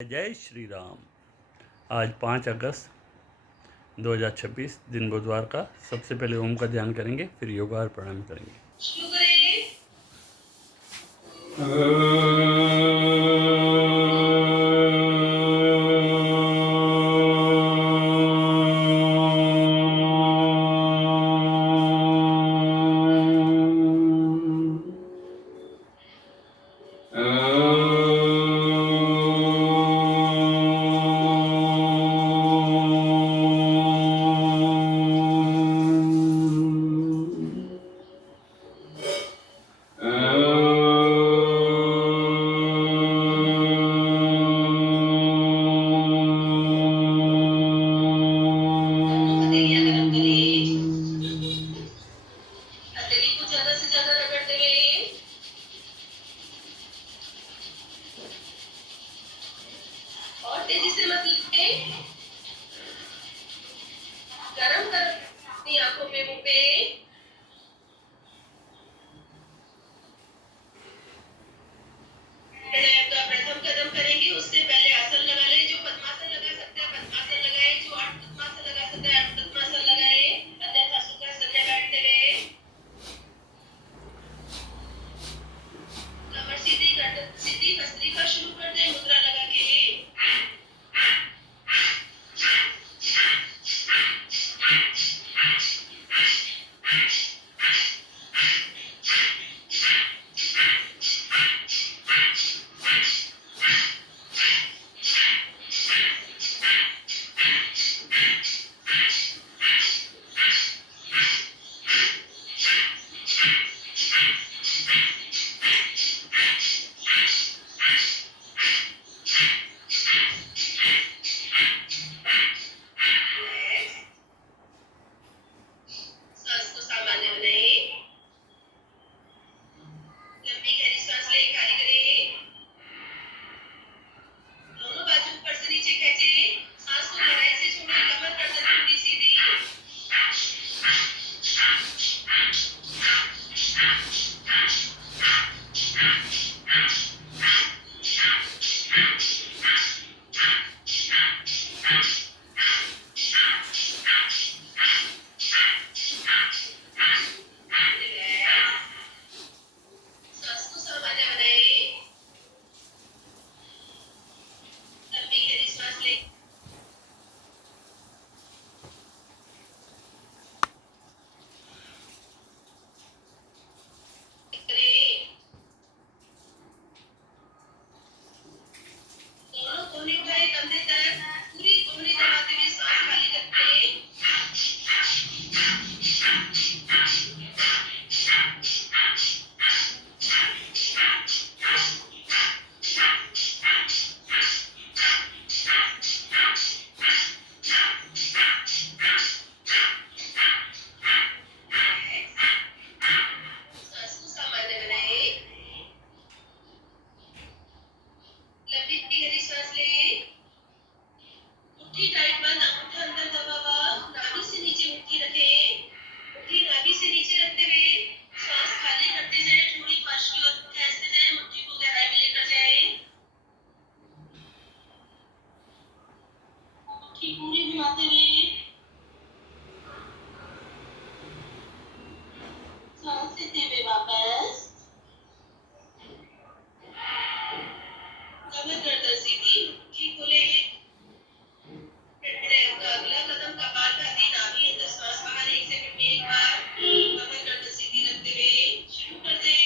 जय श्री राम। आज 5 अगस्त 2026 दिन बुधवार का। सबसे पहले ओम का ध्यान करेंगे, फिर योगा और प्राणायाम करेंगे। शुरू करें। हथेलियां गरम करें। हथेली को ज्यादा से ज्यादा रगड़ते हुए और तेजी से मत लिखें। गरम कर अपनी आंखों पे, मुंह पे। प्राणायाम का प्रथम कदम करेंगे, उससे पहले आसन लगा ले। जो पद्मासन लगा सकता है पद्मासन लगाए, जो अर्ध पद्मासन लगा सकता है अर्ध पद्मासन लगाए, अन्यथा सुखासन में बैठते हुए कमर सीधी, गर्दन सीधी, भस्त्रिका शुरू कर दे मुद्रा लगा के। सांस को सामान्य बनाए। लंबी गहरी सांस ले, खाली करें। दोनों बाजू ऊपर से नीचे खींचे। सांस को गहराई से छोड़े, कमर गर्दन पूरी सीधी। सांस को सामान्य बनाए। लंबी गहरी सांस ले करें। दोनों कोहनी उठाए कंधे तक, पूरी कोहनी दबाते हुए सांस खाली करके। सांस को सामान्य बनाए। लंबी गहरी सांस ले। मुट्ठी टाइट बंद, अंगूठा अंदर दबा हुआ, नाभि से नीचे मुट्ठी रखें। मुट्ठी नाभि से नीचे रखते हुए सांस खाली करते जाएं, थोड़ी फर्श की ओर खींचते जाएं, मुट्ठी को गहराई में लेकर जाएं। मुट्ठी पूरी घुमाते हुए सांस लेते हुए वापस। कमर गर्दन सीधी, मुट्ठी खोले। प्राणायाम का अगला कदम कपालभाति, नाभि अंदर, श्वास बाहर। 1 सेकंड में एक बार कमर गर्दन सीधी रखते हुए शुरू कर दें।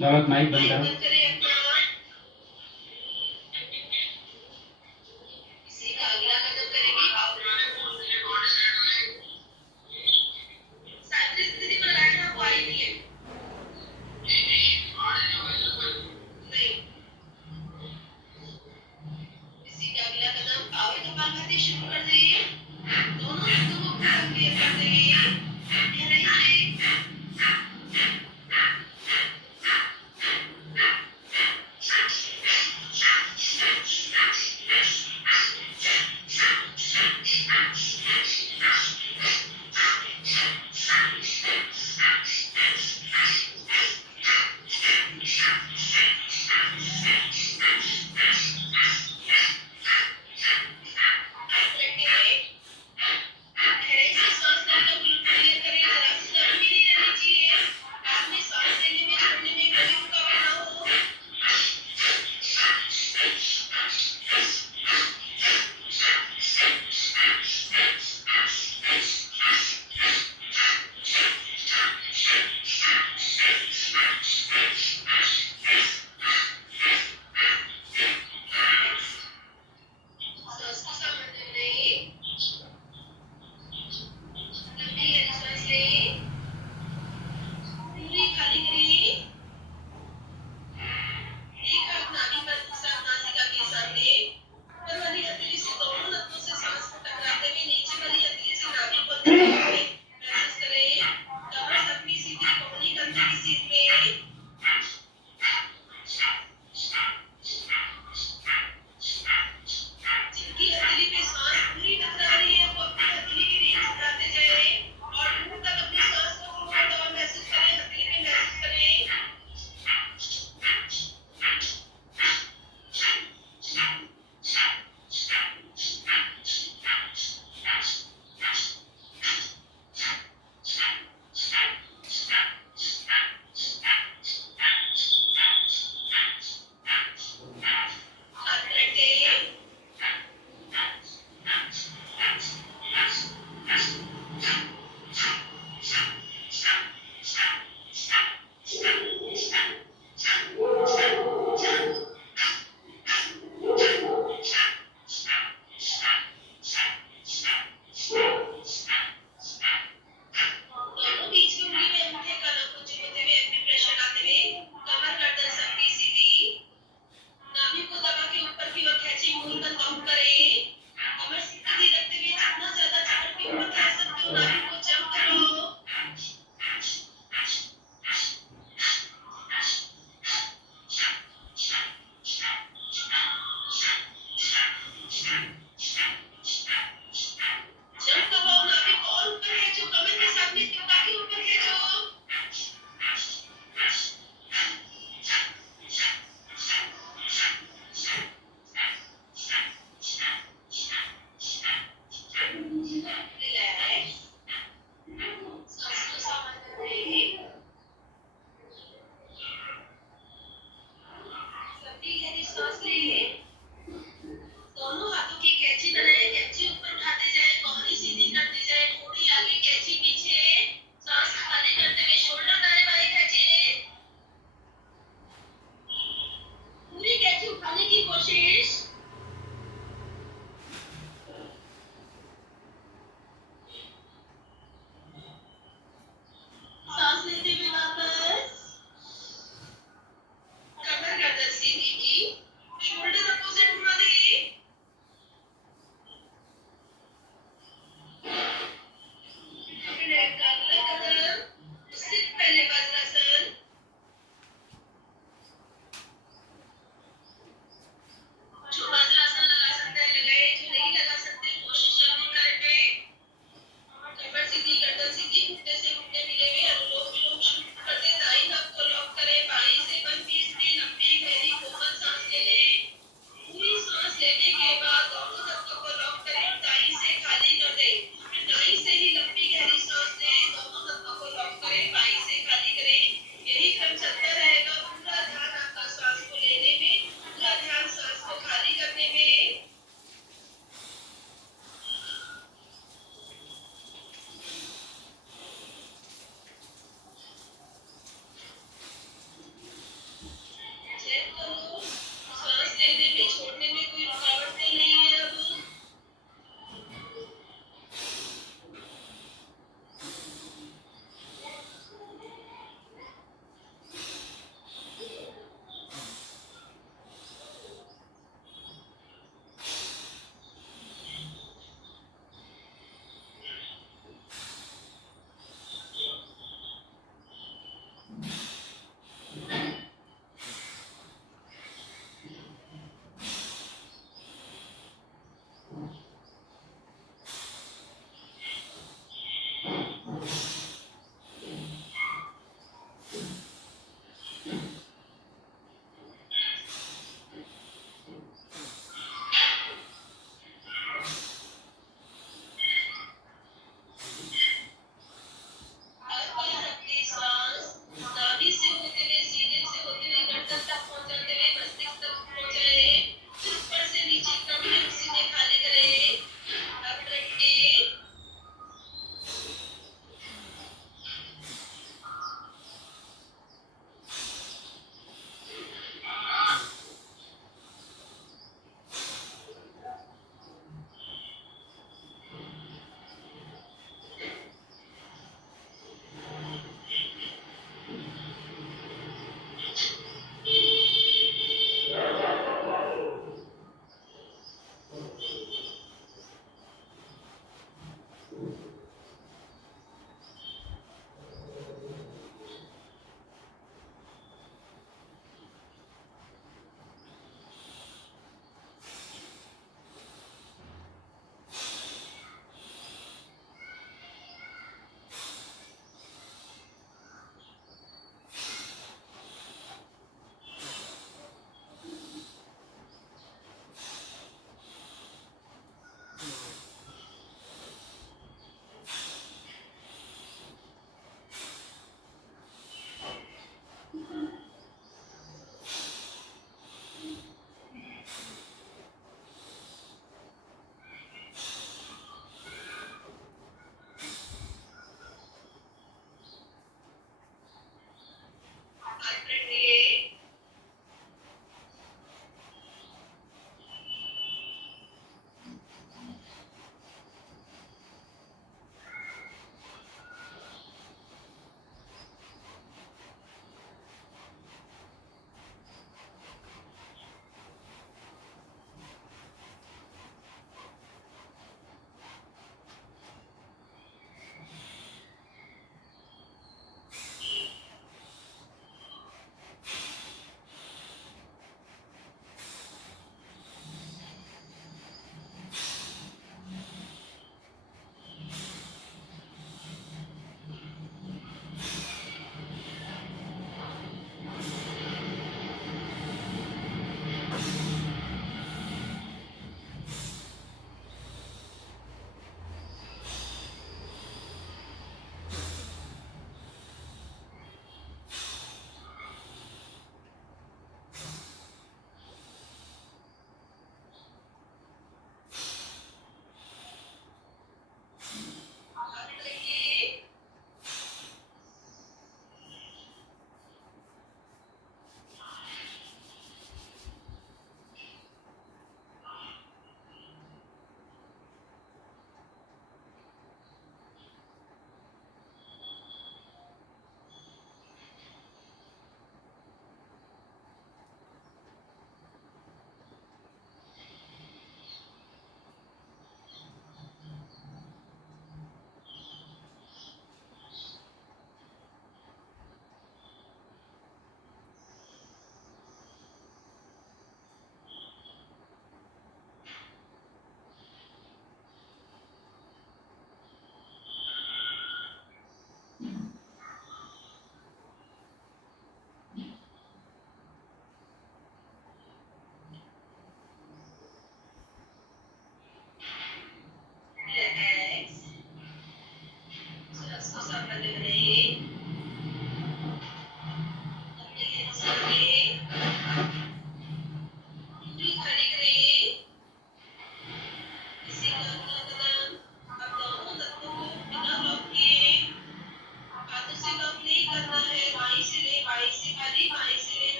बाबा माइक बंद करो। बंद करें अपना। इसी का अगला कदम करेंगे सावित्री दीदी को लगाया था, वो आई नहीं है। नहीं, इसी का अगला कदम आगे कपालभाति शुरू कर दें। दोनों हाथों को पूरा क्लियर कर दें गहराई से। गहराई से सांस लेकर क्लियर करें, जरा सी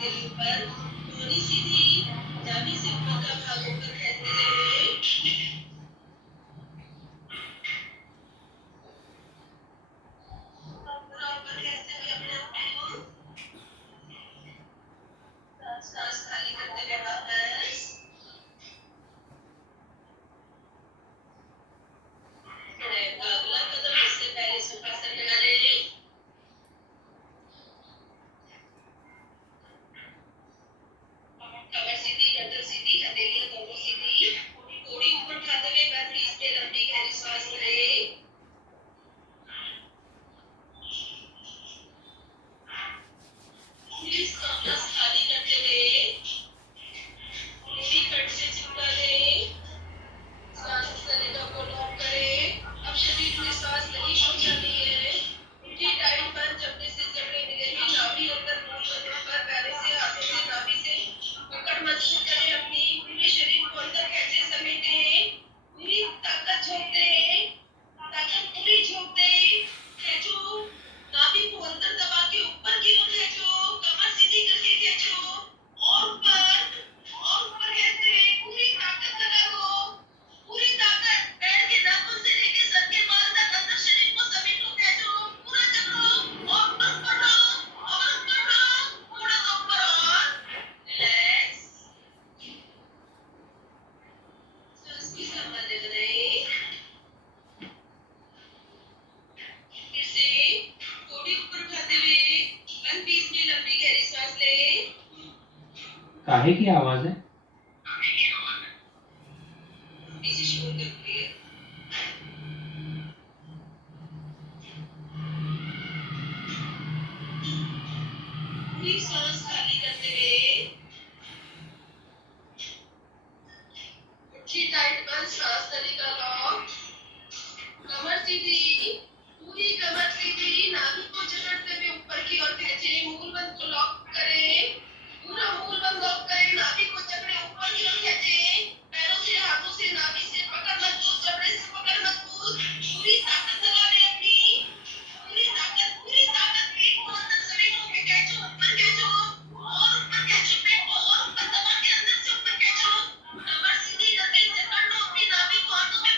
के लिए ऊपर टोनी सीधी नाभि से ऊपर का भाग ऊपर खींचते जाइए पूरा ऊपर खींचते हुए अपने आप को सांस खाली करते हुए वापस अगला कदम इससे पहले सुखासन लगा ले कमर सीधी गर्दन सीधी हथेलियां दोनों सीधी कोड़ी ऊपर उठाते हुए पैर बीच में लंबी गहरी सांस भरें पूरी सांस खाली करते हुए पूरी पेट से चिपका लें सांस नलिका को लॉक करें अब शरीर में सांस नहीं पहुंचानी है मुट्ठी टाइट बंद जबड़े से जबड़े मिले हुए नाभि अंदर मुंह बंद कर पैरों से हाथों से नाभि से पकड़ मजबूत करें अपनी पूरे शरीर को अंदर कैसे समेटें पूरी ताकत झोंक दें ताकत पूरी झोंक दें खींचो नाभि को अंदर दबा के ऊपर की ओर खींचो कमर सीधी करके खींचो और ऊपर खींचते हुए पूरी ताकत लगाओ पूरी ताकत पैर के नाखून से लेके सर के बाल तक अंदर शरीर को समेटो खींचो पूरा जकड़ो और ऊपर बढ़ो थोड़ा सा ऊपर और रिलैक्स सांस की सामान्य बनाएं फिर से थोड़ी ऊपर उठाते हुए 1 20 में लंबी गहरी सांस लें काहे की आवाज है? पीछे शोर करोगे पूरी सांस खाली करते हुए मुट्ठी टाइट बंद सांस नलिका लॉक कमर सीधी पूरी कमर सीधी नाभि को जकड़ते हुए ऊपर की ओर खींचे मूलबंध को लॉक करें पूरा मूलबंध लॉक करें नाभि को जकड़े ऊपर की ओर खींचे पैरों से हाथों से नाभि से पकड़ मजबूत जबड़े से पकड़ मजबूत पूरी ताकत लगा लें अपनी पूरी ताकत पेट को अंदर समेटो के खींचो ऊपर खींचो और ऊपर खींचो पेट को और ऊपर दबा के अंदर से ऊपर खींचो कमर सीधी करके जकड़ लो अपनी नाभि को हाथों में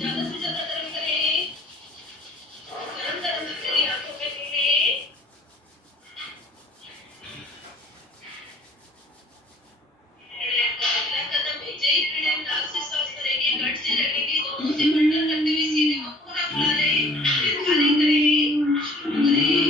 ज्यादा से ज्यादा गर्म करें, गरम गरम तेरी आंखों में लें। अगला कदम ऊंचाई पे नाक से सांस भरेंगे, गट से रखेंगे, दोनों से बंटन करते हुए सीने को पूरा फुला लें, फिर खाली करें, शुरू करें।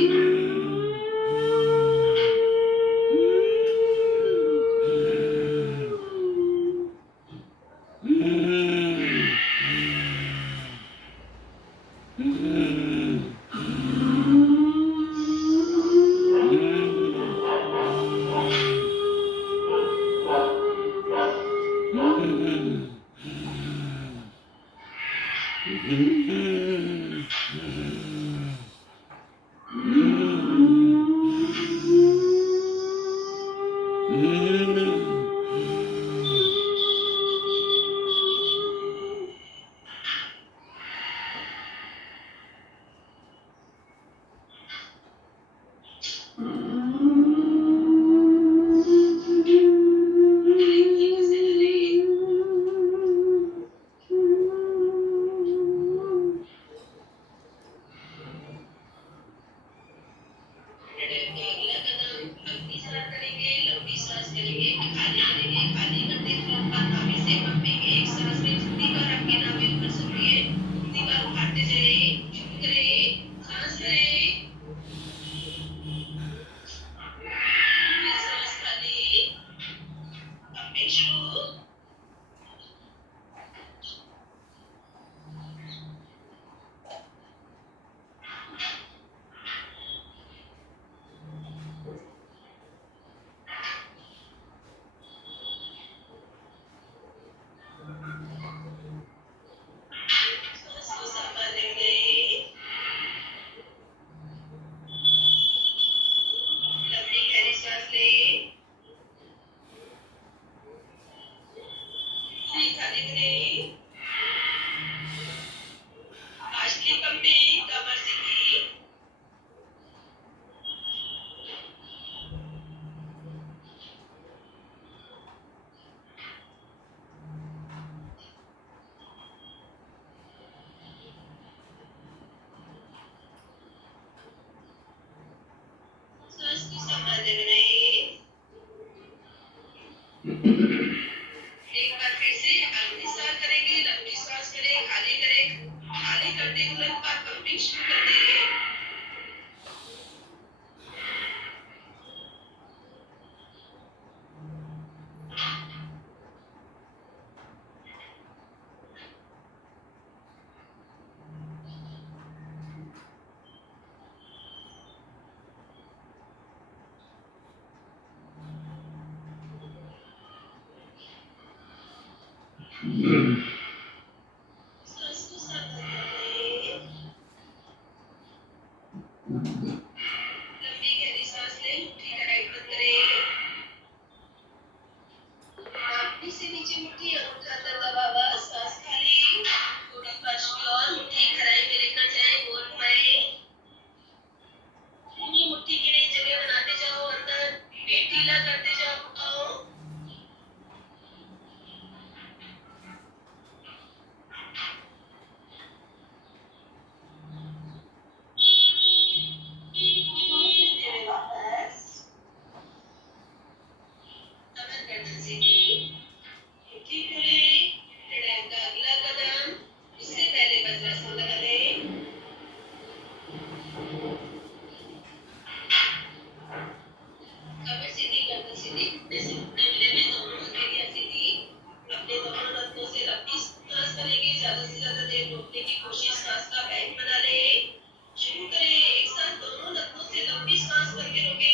अगला कदम लंबी सांस करेंगे, लंबी सांस करेंगे, खाली करेंगे, खाली करते तुरंत बाद नाभि से कंपेंगे, एक सांस में जितनी बार आपकी नाभि ऊपर सकती है उतनी बार उठाते जाएं, शुरू करें, सांस लें, फिर सांस खाली, कंपिंग शुरू। सांस को संभालेंगे, लंबी गहरी सांस लें, पूरी खाली करें, पार्शली पंपिंग, कमर सीधी, सांस को संभालेंगे। एक बार फिर से लंबी सांस करेंगे, लंबी सांस करें, खाली करें, खाली करते तुरंत बाद पंपिंग शुरू कर दें। सांस को संभालें, लंबी गहरी सांस लें, मुट्ठी का टाइट बंद करें, नाभि से नीचे मुट्ठी, अंगूठा अंदर दबा हुआ, सांस खाली, थोड़ी पार्श्वी और मुट्ठी खराई में लेकर जाएं, गोल घुमाएं, पूरी मुट्ठी की नई जगह बनाते जाओ, अंदर पेट ढीला करते जाओ। धीरे धीरे वापस, कमर गर्दन सीधी, मुट्ठी खोलें, प्राणायाम का अगला कदम, उससे पहले वज्रासन लगा लें, कमर सीधी, गर्दन सीधी, घुटने से घुटने मिले हुए, दोनों हथेलियां सीधी, अपने दोनों नथनों से लंबी सांस भरेंगे, ज्यादा से ज्यादा देर रोकने की कोशिश, सांस का बैंक बना लें, शुरू करें, एक साथ दोनों नथनों से लंबी सांस भर के रोकें,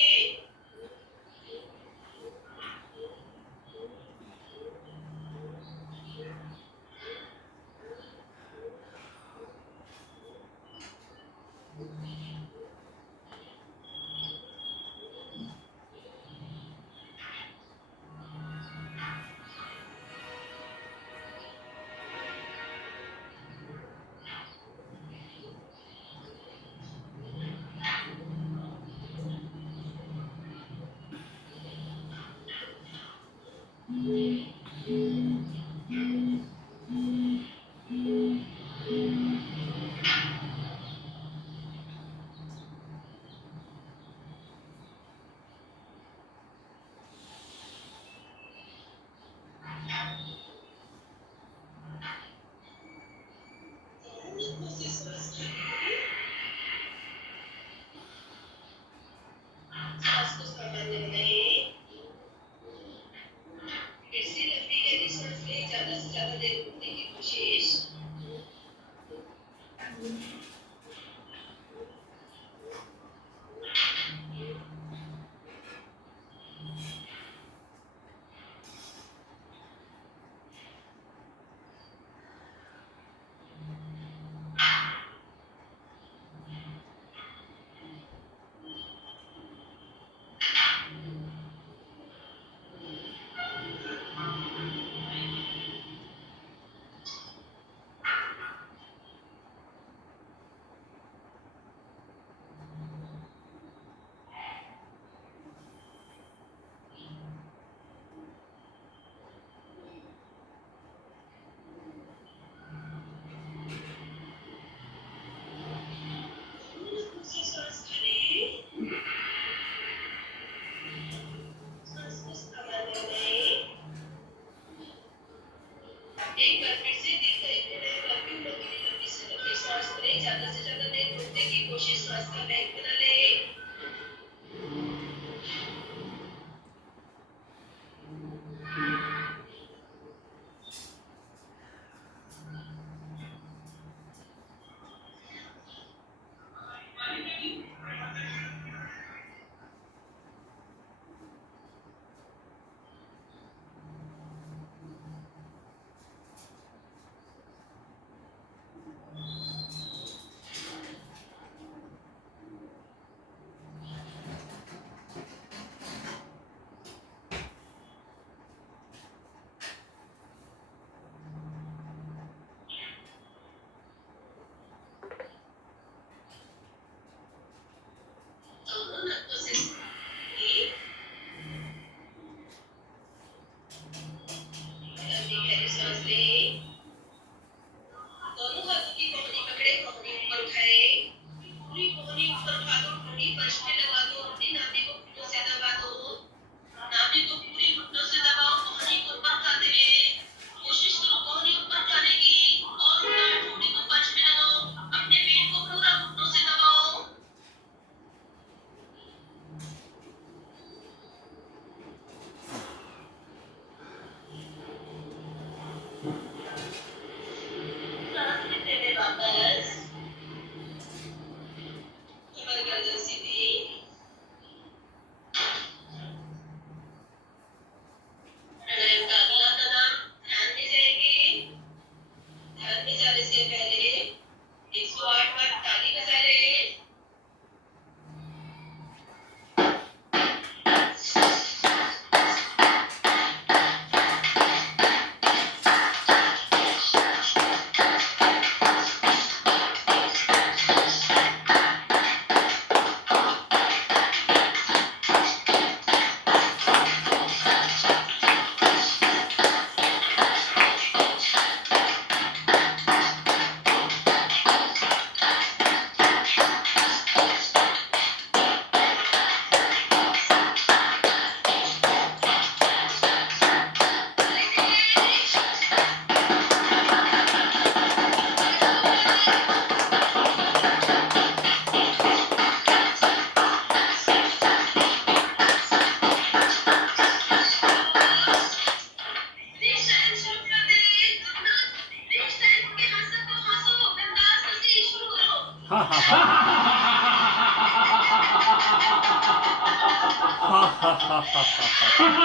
से पहले 108 बार ताली बजा ले। हाँ हाँ हाँ हाँ हाँ हाँ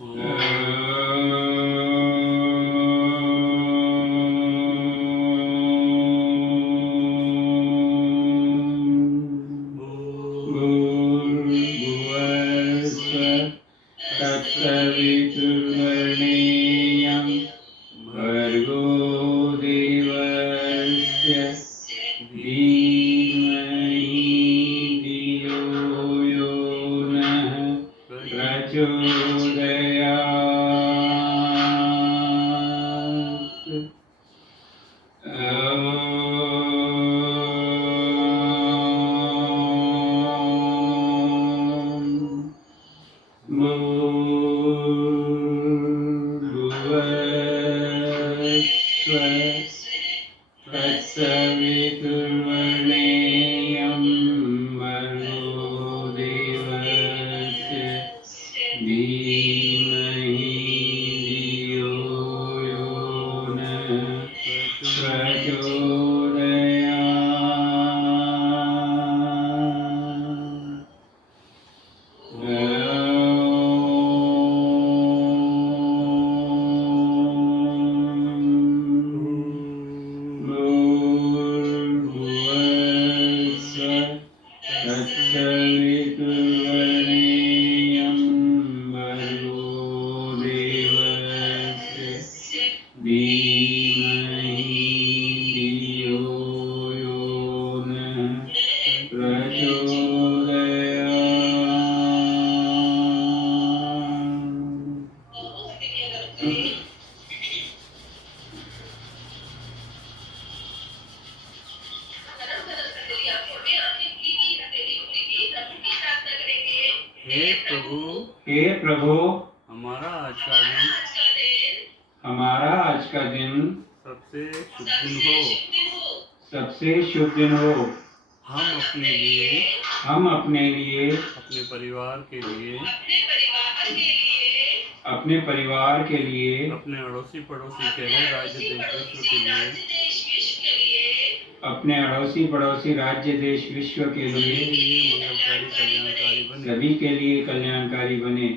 तत्सवितुर्वरेण्यं भर्गो देवस्य धीमहि धियो यो नः प्रचोदयात्। तत्सवितुर्वरेण्यं भर्गो देवस्य धीमहि धियो यो नः प्रचोदयात्। तत्सवितुर्वरेण्यं भर्गो देवस्य धीमहि धियो यो नः प्रचोदयात्। हे प्रभु, हे प्रभु, हमारा आज का दिन सबसे शुभ दिन हो। सबसे शुभ दिन हो। हम अपने लिए, अपने परिवार के लिए, अपने परिवार के लिए, अपने अड़ोसी पड़ोसी के लिए, राज्य देश विश्व के लिए, अपने अड़ोसी पड़ोसी राज्य देश विश्व के लिए मंगलकारी कल्याणकारी बने। सभी के लिए कल्याणकारी बने।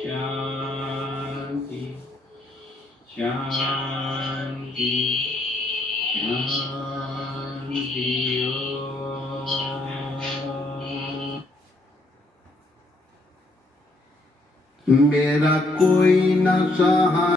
शांति शांति शांति। मेरा कोई न सहा